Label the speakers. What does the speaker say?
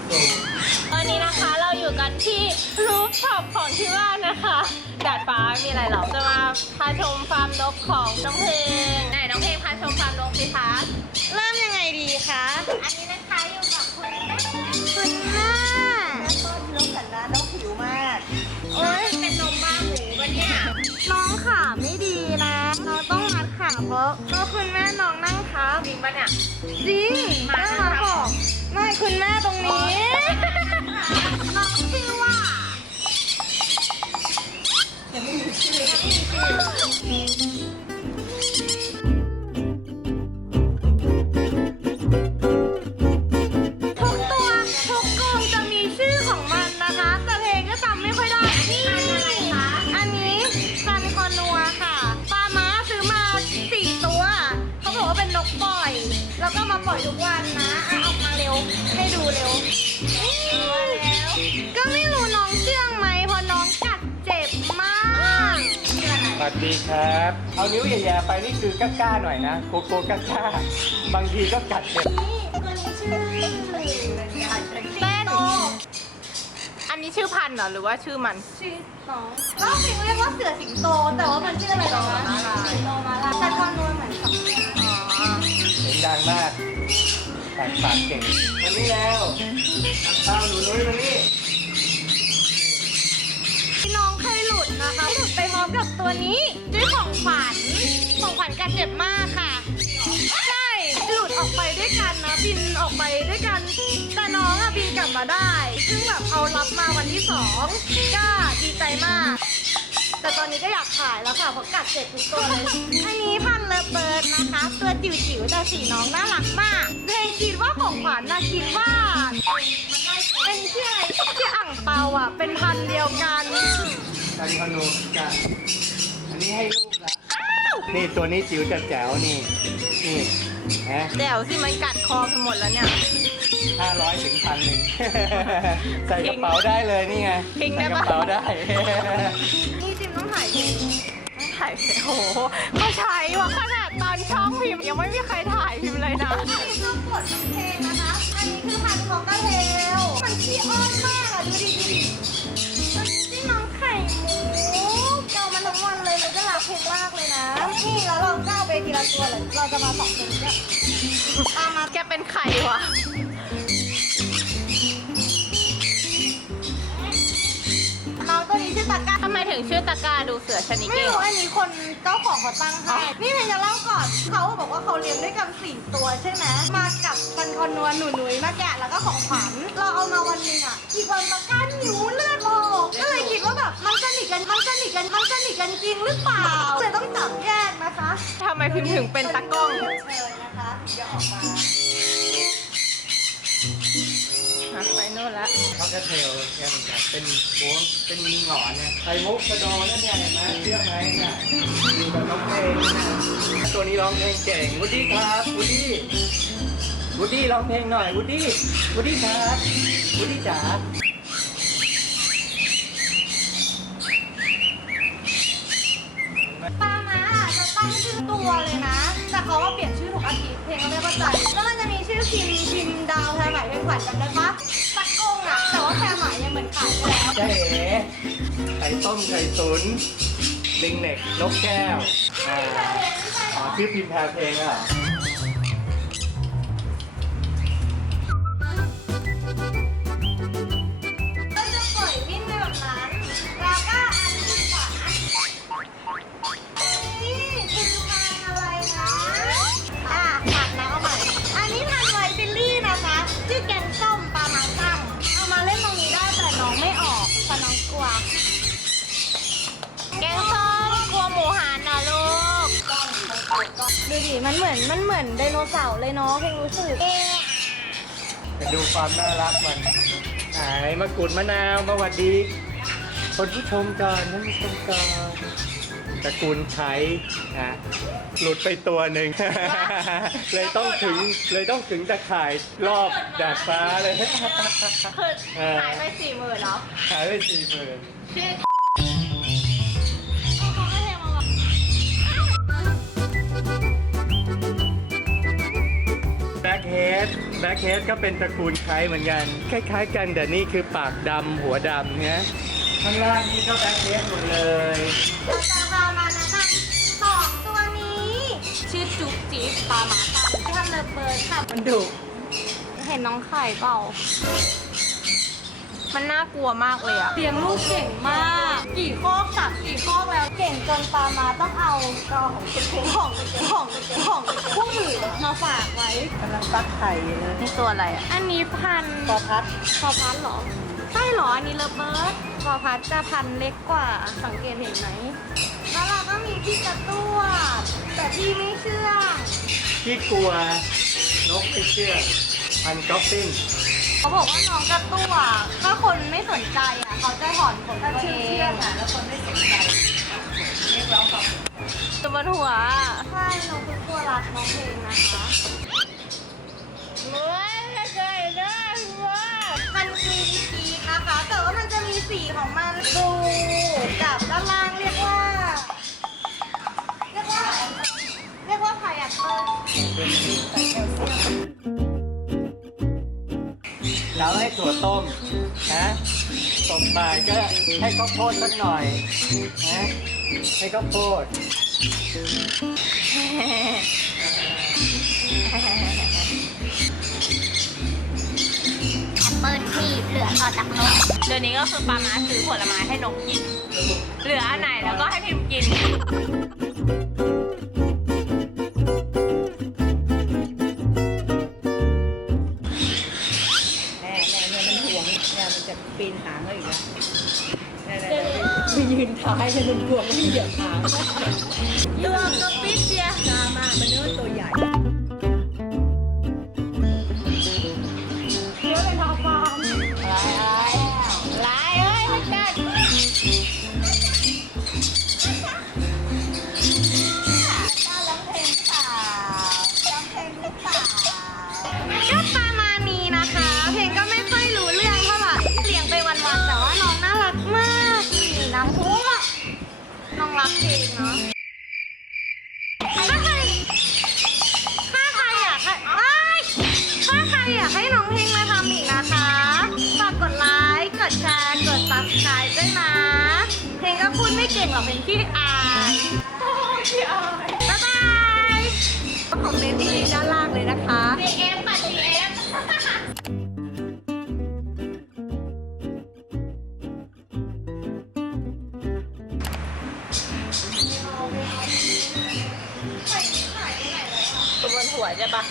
Speaker 1: วันนี้นะคะเราอยู่กันที่รูฟท็อปของที่บ้านนะคะดาดฟ้ามีอะไรหรอจะมาพาชมฟาร์มนกของน้องเพลงไหนน้องเพลงพาชมฟาร์มนกสิคะเริ่มยังไงดีคะอันนี้นะคะอยู่กับคุณแม่
Speaker 2: ต้นนกสันนะนกผิวมาก
Speaker 1: โอ้ยเป็นนมบ้าหมูปะเนี่ยน้องขาไม่ดีนะเราต้องมัดขาเพราะคุณแม่น้องนั่งทับจริงปะเนี่ยจริงแม่มาบอกไม่คุณแม่ตรงนี้น้องชื่อว่ายังไม่มีชื่อทุกตัวทุกกรงจะมีชื่อของมันนะคะแต่เพลงก็จำไม่ค่อยได้นี่อันนี้ซันคอนัวค่ะปาม้าซื้อมา4 ตัวเขาบอกว่าเป็นนกปล่อยแล้วก็มาปล่อยทุกวันนะเอาออกมาเร็วให้ดูเร็วก็ไม่รู้น้องเชื่องไหมเพราะน้องกัดเจ็บมาก
Speaker 3: สวัสดีครับ เอานิ้วแย่ๆไปนี่คือกล้าๆหน่อยนะโกโก้กล้าๆบางทีก็กัดเจ็บ
Speaker 1: ตัวนี้ชื่อเต้นอันนี้ชื่อพันธุ์เหรอหรือว่าชื่อมัน
Speaker 2: ชื่อน้องเราถึงเรียกว่าเสือสิงโตแต่ว่ามันชื่ออะไรนะสิงโตมาลาแต่คอนนวลเหมือนกับ
Speaker 3: เสียงดังมากแตกปากเก่งมานี่แล้วเต้าหนูนุ้ยมานี่
Speaker 1: น้องเคยหลุดนะคะหลุดไปพร้อมกับตัวนี้ด้วยของขวัญกัดเจ็บมากค่ะใช่หลุดออกไปด้วยกันนะบินออกไปด้วยกันแต่น้องอะบินกลับมาได้ซึ่งแบบเอารับมาวันที่2ก็ดีใจมากแต่ตอนนี้ก็อยากขายแล้วค่ะเพราะกัดเจ็บทุกตัวเลยอันนี้พันเลเบิร์ดนะคะตัวจิ๋วๆแต่สีน้องน่ารักมากเพลงคิดว่าของขวัญนะคิดว่าเป็นชื่ออะไรชื่ออ่างเปาอ่ะเป็นพันเดียวกัน
Speaker 3: กันคอนูกันอันนี้ให้ลูกนะนี่ตัวนี้จิ๋วแจ๋วนี่ฮะ
Speaker 1: แจ๋วสิมันกัดคอไปหมดแล้วเนี่ย
Speaker 3: 500 ถึง 1,000 ใส่กระเป๋าได้เลยนี่ไง
Speaker 1: ทิ้งได้ปะ
Speaker 3: ใส่กระเป๋าได้
Speaker 1: นี่จิมต้องถ่ายโอ้โหก็ใช้ว่าขนาดตอนช่องพิมพ์ยังไม่มีใครถ่ายพิมพ์เลยนะ
Speaker 2: อันนี้คือกดเพลงนะคะอันนี้คือพันธุ์ของกระเทลมันขี้อ้อนมากอะดูดิ
Speaker 1: นี่น้องไข่หมู
Speaker 2: เจ้ามันทั้งวันเลยมันก็รักเพลงมากเลยนะนี่แล้วเราก้าวไปทีละตัวเลยเราจะมา2 ตัวเนี่ย
Speaker 1: ตามมาแกเป็นไข่วะ
Speaker 2: น้องตัวนี้ชื่อตะก้า
Speaker 1: ทำไมถึงชื่อตะกาดูเสือชนิด
Speaker 2: ไม่รู้อันนี้คนเจ้าของเขาตั้งให้นี่เพนจะเล่าก่อนเขาบอกว่าเขาเลี้ยงด้วยกัน4 ตัวใช่ไหมมากับซันคอนนัวหนูๆมาแกะแล้วก็ของขวัญเราเอามาวันนึงอ่ะอีกวันตะก้าหิวเลือดออกก็เลยคิดว่าแบบมันสนิทกันจริงหรือเปล่าเลยต้องจับแยกนะคะ
Speaker 1: ทำไมพิมพ์ถึงเป็นตะกล้อง
Speaker 2: เชิญนะคะจะออกมา
Speaker 1: ไปโน่นละ
Speaker 3: เขาจะเทลแกเหมือนกันเป็นม้วนเป็นหงอนเนี่ยไข่มุกกระโดดนั่นไงเห็นไหมเชื่อไหมเนี่ยอยู่กับน้องเพลงตัวนี้ร้องเพลงเก่งวูดดี้ครับวูดดี้ร้องเพลงหน่อยวูดดี้ครับวูดดี้จ๋า
Speaker 2: ปามาจะตั้งชื่อตัวเลยนะแต่เขาว่าเปลี่ยนชื่อทุกอาทิตย์เพลงก็ไม่เข้าใจแล้วมันจะมีชื่อพิมดาวแพรไหมเพลงขวัญจำได้ปะตักกงอะแต่ว่าแพรไหมยังเหมือนขายไปแล้ว
Speaker 3: ใช่ไข่ต้มไข่ตุ๋นลิงเน็กนกแก้วชื่อพิมพ์แพรเพลงอ่ะ
Speaker 2: ก็จะปล่อยวิ่งไปแบบนั้นแล้วก็อันนี้ขวานี่คือพันอะไรนะผัดแล้วเอาใหม่อันนี้พันไวซิลลี่นะคะชื่อแกงส้มปลาหมาตั้งเอามาเล่นตรงนี้ได้แต่น้องไม่ออกเพราะน้องกลัว
Speaker 1: แกงส้มกลัวหมูหันนะลูก
Speaker 2: ดูดิมันเหมือนไดโนเสาร์เลยเนาะเพลงรู้สึก
Speaker 3: จะดูความน่ารักมันไหนมะกรูดมะนาวมาหวัดดีคนผู้ชมก่อนท่านผู้ชมก่อนตระกูลไข่นะหลุดไปตัวหนึ่ง เลยต้องถึงตะข่ายรอบดาดฟ้าเลย
Speaker 1: หายไป40,000แล้ว
Speaker 3: หายไป40,000
Speaker 1: ชื่อ
Speaker 3: แบ็คเฮดแบล็คเฮดก็เป็นตระกูลไคล้เหมือนกัน คล้ายๆกันแต่นี่คือปากดำหัวดำเนี่ยข้างล่างนี่ก็แบล็คเฮดหมดเลย
Speaker 2: เราจะพามาแนะนำ2ตัวนี้
Speaker 1: ชื่อจุ๊บจิ๊บปลาหมาตั้ง
Speaker 2: ทำเลเบิร์ดค่ะ
Speaker 1: มันดุเห็นน้องไข่เปล่า มันน่ากลัวมากเลยอะ
Speaker 2: เลี้ยงลูกเก่งมาก กี่คอกสับกี่คอกแล้วเก่งจนปลามาต้องเอาของผู้อื่นมาฝากไว้
Speaker 4: กำลังฟักไข่อยู่เลย
Speaker 1: นี่ตัวอะไรอะอันนี้พัน
Speaker 4: ปอพัด
Speaker 1: พอพัดเหรอ ใช่เหรอ อันนี้เลเบิร์ดพอพัดจะพันเล็กกว่า สังเกตเห็นไหม
Speaker 2: แล้วเราก็มีพี่กระตั้วแต่พี่ไม่เชื่อง
Speaker 3: ที่กลัวนกไม่เชื่อพันกอฟฟิน
Speaker 2: เขาบอกว่าน้องกระตั้วถ้าคนไม่สนใจอ่ะเขาจะถอนขนตัวเอง
Speaker 4: แล้วคนไม่สนใจเรียกร้องความ
Speaker 1: ตัวบนหัว
Speaker 2: ใช่น้องกระตั้วรักน้องเพลงนะคะ
Speaker 1: ว้ายไม่เคยได้ว้า
Speaker 2: มันมีสีนะคะ แต่ว่ามันจะมีสีของมันดูกับด้านล่างเรียกว่าไพแอปเปิ้ล
Speaker 3: แล้วให้ถั่วต้มนะตกบ่ายก็ให้ข้าวโพดสักหน่อยนะให้ข้าวโพด
Speaker 1: เปิดทีบเหลือออกจากนกเดือนนี้ก็คือปามาซื้อผลไม้ให้นกกิน เหลืออันไหนแล้วก็ให้พิมพ์กิน
Speaker 4: แน่เนี่ยมันห่วงเนี่ยมันจะปีนหางเขาอีกแล้วไปยืนท้ายให้มันห่วงไม่เหยียบหาง
Speaker 1: ตัวกระปิดเดียว
Speaker 4: ตามมามันเนื้อตัวใหญ่
Speaker 1: ลายเอ้ยมันกัด
Speaker 2: ร้องเพลงเปล่าร้องเพลงหรือเปล่า
Speaker 1: ก็ประมาณนี้นะคะ เพลงก็ไม่ค่อยรู้เรื่องเท่าไหร่เลี้ยงไปวันๆแต่ว่าน้องน่ารักมากนี่น้ำพุน้องรักเพลงเนาะถ้าใครอยากให้ถ้าใครอยากให้น้องเพลงมาทำอีกนะคะฝากกดไลค์กดแชร์กด subscribe ด้วยนะ เพลงก็พูดไม่เก่งหรอกเพลงขี้อายบ๊ายบายคอมเมนต์ที่ด้านล่างเลยนะคะ
Speaker 2: DF ค่ะ DF
Speaker 1: ตัวบนหัวใช่ปะ